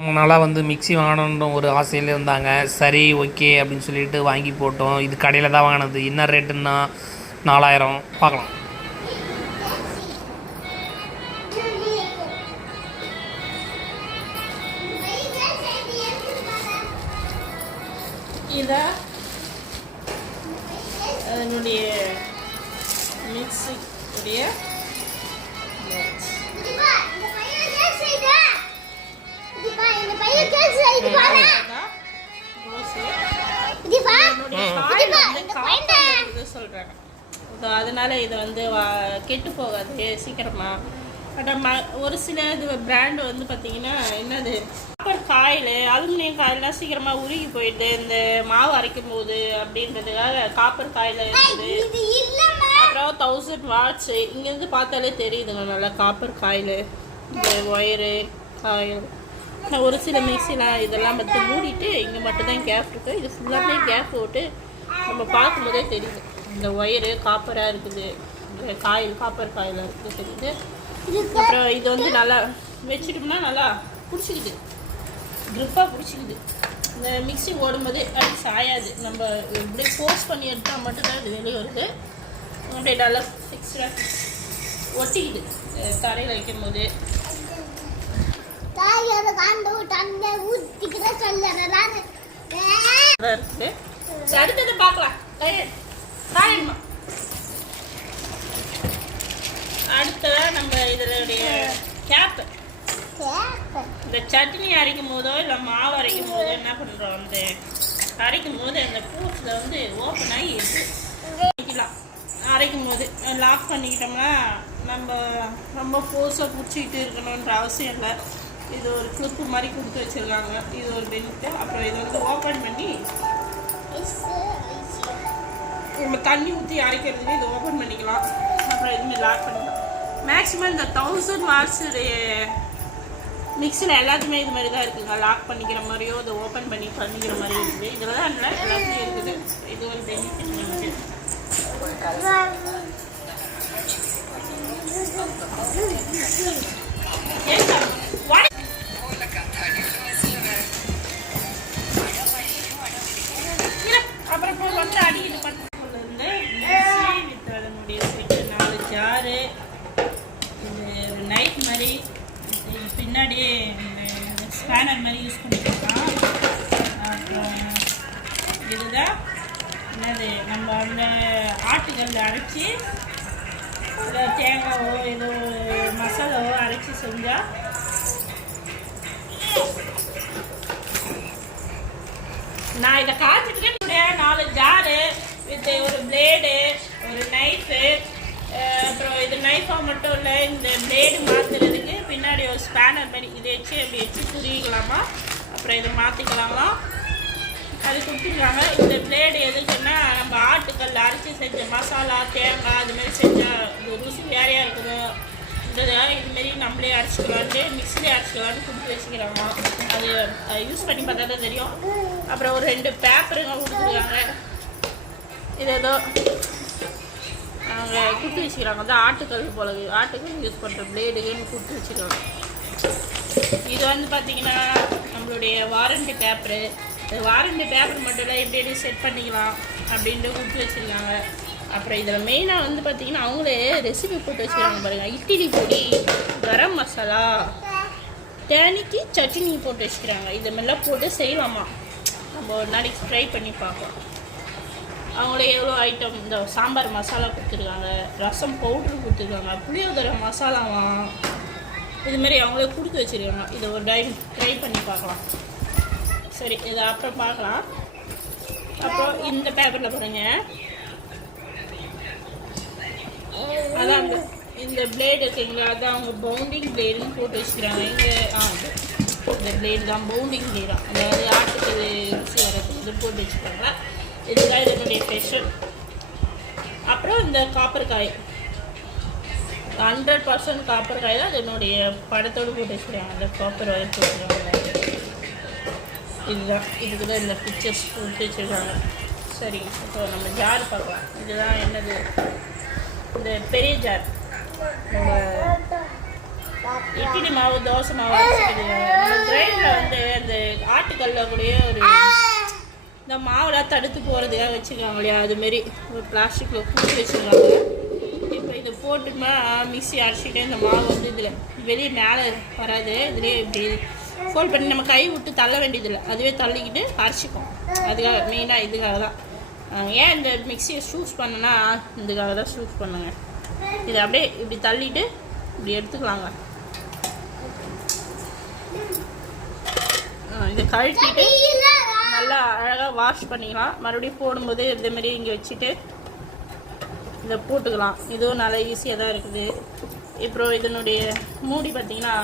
நாளாக வந்து மிக்ஸி வாங்கணுன்ற ஒரு ஆசையில் இருந்தாங்க. சரி ஓகே அப்படின்னு சொல்லிட்டு வாங்கி போட்டோம். இது கடையில் தான் வாங்கினது. என்ன ரேட்டுன்னா 4000. பார்க்கலாம். இதான் அதனுடைய மிக்ஸி உடைய சொல்றாங்க. அதனால இதை வந்து கெட்டு போகாது சீக்கிரமா. ஒரு சில இது பிராண்ட் வந்து பார்த்தீங்கன்னா என்னது காப்பர் காயில், அலுமினியம் காயிலாம் சீக்கிரமாக உருகி போயிடுது இந்த மாவு அரைக்கும் போது அப்படின்றதுக்காக காப்பர் காயில் இருக்குது. அப்புறம் 1000 வாட்ஸு இங்கேருந்து பார்த்தாலே தெரியுதுங்க நல்லா காப்பர் காயில், இந்த ஒயரு காயில். ஒரு சில மிக்சிலாம் இதெல்லாம் பார்த்து மூடிட்டு இங்கே மட்டும்தான் கேப் இருக்குது. இது ஃபுல்லாமே கேப் போட்டு நம்ம பார்க்கும்போதே தெரியுது இந்த ஒயரு காப்பராக இருக்குது, காயில் காப்பர் காயிலாக இருக்குது தெரியுது. அப்புறம் இது வந்து நல்லா வச்சுட்டோம்னா நல்லா பிடிச்சிக்குது, க்ரிப்பாக பிடிச்சிக்குது. இந்த மிக்ஸி ஓடும்போது அப்படி சாயாது. நம்ம இப்படியே ஃபோர்ஸ் பண்ணி எடுத்தால் மட்டும்தான் இது வெளியே வருது. அப்படியே நல்லா ஃபிக்ஸ்டாக ஒட்டிக்குது தரையில் வைக்கும் போது. இருக்குது. அடுத்தது பார்க்கலாம். அடுத்ததான் நம்ம இதனுடைய கேப்பு. இந்த சட்னி அரைக்கும் போதோ இல்லை மாவு அரைக்கும் போதோ என்ன பண்ணுறோம், அந்த அரைக்கும் போது அந்த பூஸில் வந்து ஓப்பன் ஆகி வைக்கலாம். அரைக்கும் போது லாக் பண்ணிக்கிட்டோம்னா நம்ம ரொம்ப ஃபோர்ஸாக பிடிச்சிக்கிட்டு இருக்கணுன்ற அவசியம் இல்லை. இது ஒரு கிளிப்பு மாதிரி கொடுத்து வச்சுருக்காங்க. இது ஒரு பெனிஃபிட்டு. அப்புறம் இதை வந்து ஓப்பன் பண்ணி நம்ம தண்ணி ஊற்றி அரைக்கிறதுக்கு இதை ஓப்பன் பண்ணிக்கலாம். அப்புறம் இதுமாதிரி லாக் பண்ணிக்கலாம். மேக்ஸிமம் இந்த 1000 வாட்ஸுடைய மிக்ஸியில் எல்லாத்துக்குமே இது மாதிரி தான் இருக்குங்க. லாக் பண்ணிக்கிற மாதிரியோ இதை ஓப்பன் பண்ணி பண்ணிக்கிற மாதிரியும் இருக்குது. இதில் தான் எல்லாத்துலேயும் இருக்குது. இது ஒரு பெனிஃபிட் நமக்கு. அப்புறம் இப்போ வந்து அடிக்கிட்டு பக்கத்துலேருந்து வித் அதனுடைய செட்டு 4 ஜாரு, இது ஒரு நைட் மாதிரி, பின்னாடியே இந்த ஸ்பேனர் மாதிரி யூஸ் பண்ணிக்கலாம். அப்புறம் இதுதான் என்னது நம்ம அந்த ஆட்டுக்கல்ல அரைச்சி தேங்காவோ ஏதோ மசாலாவோ அரைச்சி செஞ்சால் நான் இதை காய்ச்சிட்டு 4 ஜாரு வித் ஒரு பிளேடு, ஒரு நைஃபு. அப்புறம் இது நைஃபாக மட்டும் இல்லை, இந்த பிளேடு மாற்றுறதுக்கு பின்னாடி ஒரு ஸ்பேனர் மாதிரி இதை வச்சு அப்படி வச்சு துருவிக்கலாமா. அப்புறம் இதை மாற்றிக்கலாமா, அது கொடுத்துருக்காங்க. இந்த பிளேடு எதுக்குன்னா நம்ம ஆட்டுக்கல் அரைச்சி செஞ்ச மசாலா தேங்காய் அதுமாரி செஞ்சால் இது ருசி வேறையாக இருக்குது. இதுமாரி நம்மளே அரைச்சிக்கலான்ட்டு மிக்ஸிலே அரைச்சிக்கலான்னு கொடுத்து வச்சுக்கிறாங்க. அது யூஸ் பண்ணி பார்த்தா தான் தெரியும். அப்புறம் ஒரு 2 பேப்பருங்க கொடுத்துருக்காங்க. இது ஏதோ அவங்க கொடுத்து வச்சுக்கிறாங்க. அதான் ஆட்டுக்கல் போல, ஆட்டுக்கல் யூஸ் பண்ணுற பிளேடுன்னு கொடுத்து வச்சுக்கிறாங்க. இது வந்து பார்த்திங்கன்னா நம்மளுடைய வாரண்டி பேப்பரு. வாரண்டி பேப்பர் மட்டும் இல்லை, எப்படி செட் பண்ணிக்கலாம் அப்படின்ட்டு கொடுத்து வச்சுருக்காங்க. அப்புறம் இதில் மெயினாக வந்து பார்த்திங்கன்னா அவங்களே ரெசிபி போட்டு வச்சுருக்காங்க பாருங்கள். இட்லி பொடி, கரம் மசாலா, தேனிக்கு சட்னி போட்டு வச்சுக்கிறாங்க. இது மாதிரிலாம் போட்டு செய்யலாமா. நம்ம ஒரு நாளைக்கு ட்ரை பண்ணி பார்க்கலாம். அவங்களே எவ்வளோ ஐட்டம், இந்த சாம்பார் மசாலா கொடுத்துருக்காங்க, ரசம் பவுட்ரு கொடுத்துருக்காங்க, புளியோதரை மசாலாவாம், இதுமாரி அவங்களே கொடுத்து வச்சுருக்காங்க. இதை ஒரு டைம் ட்ரை பண்ணி பார்க்கலாம். சரி, இதை அப்புறம் பார்க்கலாம். அப்புறம் இந்த பேப்பரில் பாருங்கள், அதான் இந்த பிளேடு இருக்குங்களா, அதான் அவங்க பவுண்டிங் பிளேடுன்னு போட்டு வச்சுக்கிறாங்க. இங்கே இந்த பிளேடு தான் பவுண்டிங் பிளேடு தான், அதாவது ஆட்டுக்கல் ருசி வரது இது போட்டு வச்சுக்கிறாங்க. இதுதான் இதனுடைய ஸ்பெஷல். அப்புறம் இந்த காப்பர் காய் 100% காப்பர் காய் தான் இதனுடைய படத்தோடு போட்டு வச்சுக்கிறாங்க. அந்த காப்பர் வயர் போட்டுருக்காங்க. இதுதான், இதுக்கு தான் இந்த பிக்சர்ஸ் போட்டு வச்சுருக்காங்க. சரி, இப்போ நம்ம ஜார் பார்க்கலாம். இதுதான் என்னது, இந்த பெரிய ஜார். நம்ம இட்லி மாவு தோசை மாவு அரைச்சிக்கிட்டு நம்ம கிரைண்டரில் வந்து கல்ல கூடயே ஒரு இந்த மாவுலாம் தடுத்து போகிறதுக்காக வச்சுருக்காங்க இல்லையா, அதுமாரி ஒரு பிளாஸ்டிக்கில் கூட்டி வச்சுருக்காங்க. இப்போ இதை போட்டுமா மிக்ஸி அரைச்சிக்கிட்டே இந்த மாவு வந்து இதில் வெளியே மேலே வராது, இதுலேயே இப்படி ஃபோல்ட் பண்ணி நம்ம கை விட்டு தள்ள வேண்டியதில்லை, அதுவே தள்ளிக்கிட்டு அரைச்சிக்கும். அதுக்காக மெயினாக இதுக்காக தான் ஏன் இந்த மிக்ஸியை சூஸ் பண்ணேன்னா இதுக்காக தான் சூஸ் பண்ணுங்க. இதை அப்படியே இப்படி தள்ளிட்டு இப்படி எடுத்துக்கலாங்க. இதை கழட்டிட்டு நல்லா அழகாக வாஷ் பண்ணிக்கலாம். மறுபடியும் போடும்போது இதேமாரி இங்கே வச்சுட்டு இதை போட்டுக்கலாம். இதுவும் நல்லா ஈஸியாக தான் இருக்குது. அப்புறம் இதனுடைய மூடி பார்த்திங்கன்னா